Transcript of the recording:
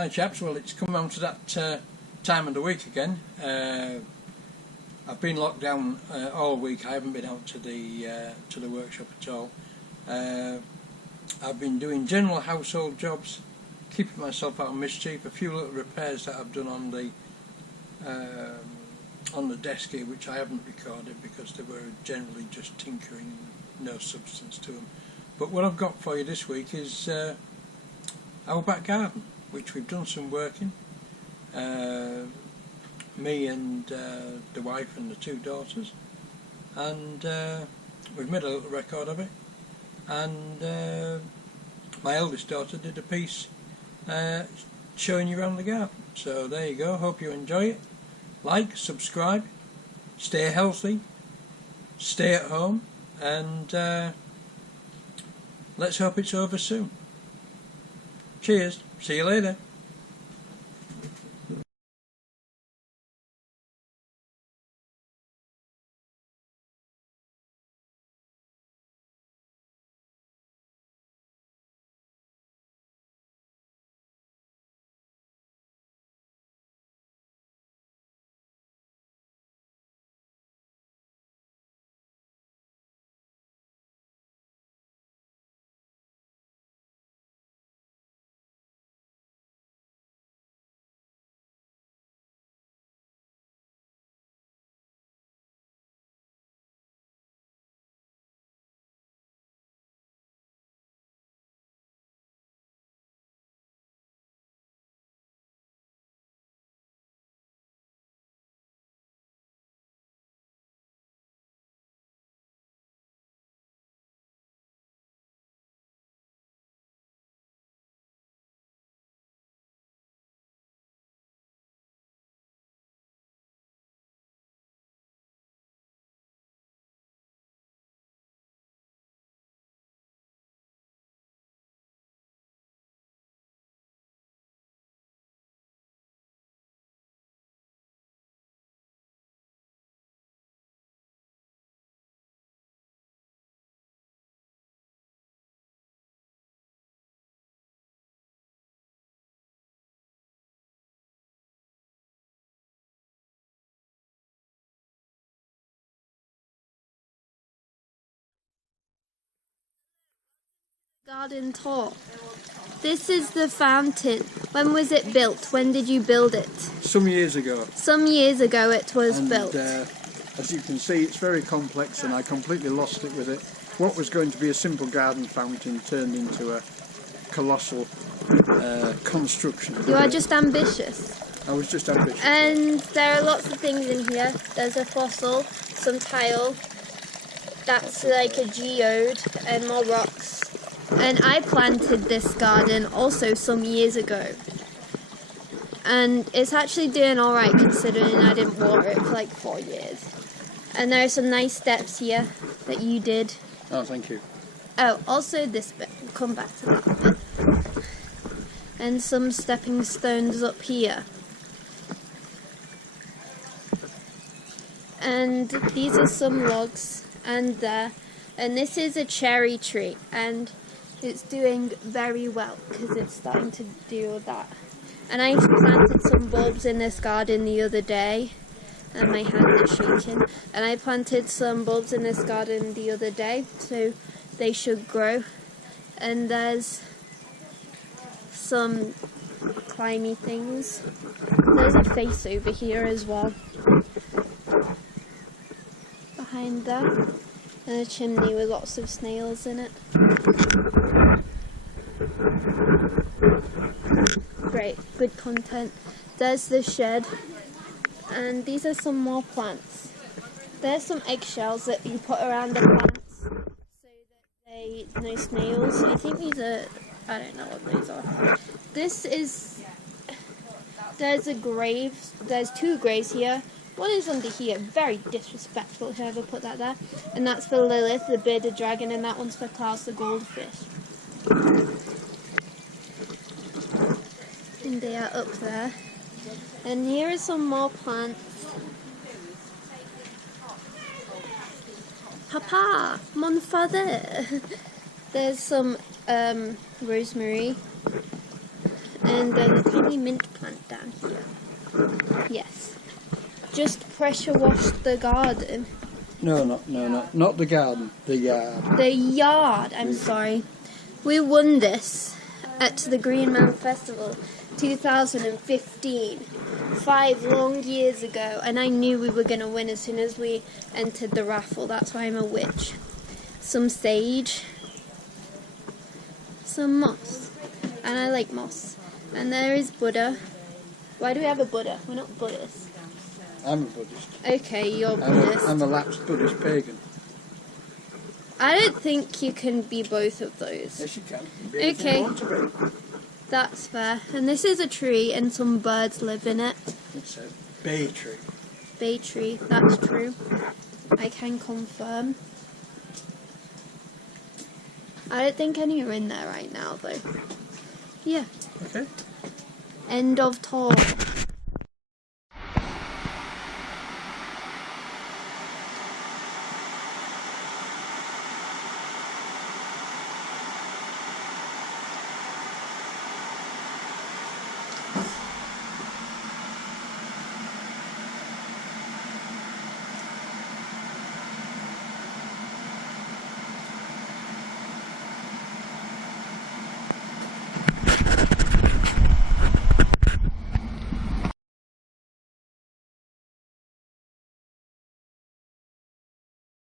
Hi chaps, well it's come round to that time of the week again. I've been locked down all week. I haven't been out to the workshop at all. I've been doing general household jobs, keeping myself out of mischief, a few little repairs that I've done on the desk here, which I haven't recorded because they were generally just tinkering, no substance to them. But what I've got for you this week is our back garden, which we've done some work in. Me and the wife and the two daughters, and we've made a little record of it, and my eldest daughter did a piece showing you around the garden. So there you go, hope you enjoy it. Like, subscribe, stay healthy, stay at home, and let's hope it's over soon. Cheers, see you later. Garden tour. This is the fountain. When was it built? When did you build it? Some years ago. Some years ago it was built. As you can see, it's very complex, and I completely lost it with it. What was going to be a simple garden fountain turned into a colossal construction. You are just ambitious. I was just ambitious. And there are lots of things in here. There's a fossil, some tile, that's like a geode, and more rocks. And I planted this garden also some years ago. And it's actually doing alright considering I didn't water it for like 4 years. And there are some nice steps here that you did. Oh, thank you. Oh, also this bit. We'll come back to that bit. And some stepping stones up here. And these are some logs, and there. And this is a cherry tree, and it's doing very well because it's starting to do that. And I planted some bulbs in this garden the other day, and my hand is shaking. And I planted some bulbs in this garden the other day, so they should grow. And there's some climby things. There's a face over here as well, behind there. And a chimney with lots of snails in it. Great, good content. There's the shed, and these are some more plants. There's some eggshells that you put around the plants so that no snails. I think these are, I don't know what these are. There's a grave, there's 2 graves here. One is under here, very disrespectful, whoever put that there. And that's for Lilith, the bearded dragon, and that one's for Klaus, the goldfish. And they are up there. And here are some more plants. Papa, mon father. There's some rosemary. And there's a tiny mint plant down here. Yes. Just pressure wash the garden. No, not the garden. The yard. The yard, I'm sorry. We won this at the Green Man Festival 2015. 5 long years ago, and I knew we were going to win as soon as we entered the raffle. That's why I'm a witch. Some sage. Some moss. And I like moss. And there is Buddha. Why do we have a Buddha? We're not Buddhists. I'm a Buddhist. Okay, you're Buddhist. I'm a lapsed Buddhist pagan. I don't think you can be both of those. Yes, you can. Okay. That's fair. And this is a tree and some birds live in it. It's a bay tree. Bay tree, that's true. I can confirm. I don't think any are in there right now though. Yeah. Okay. End of talk.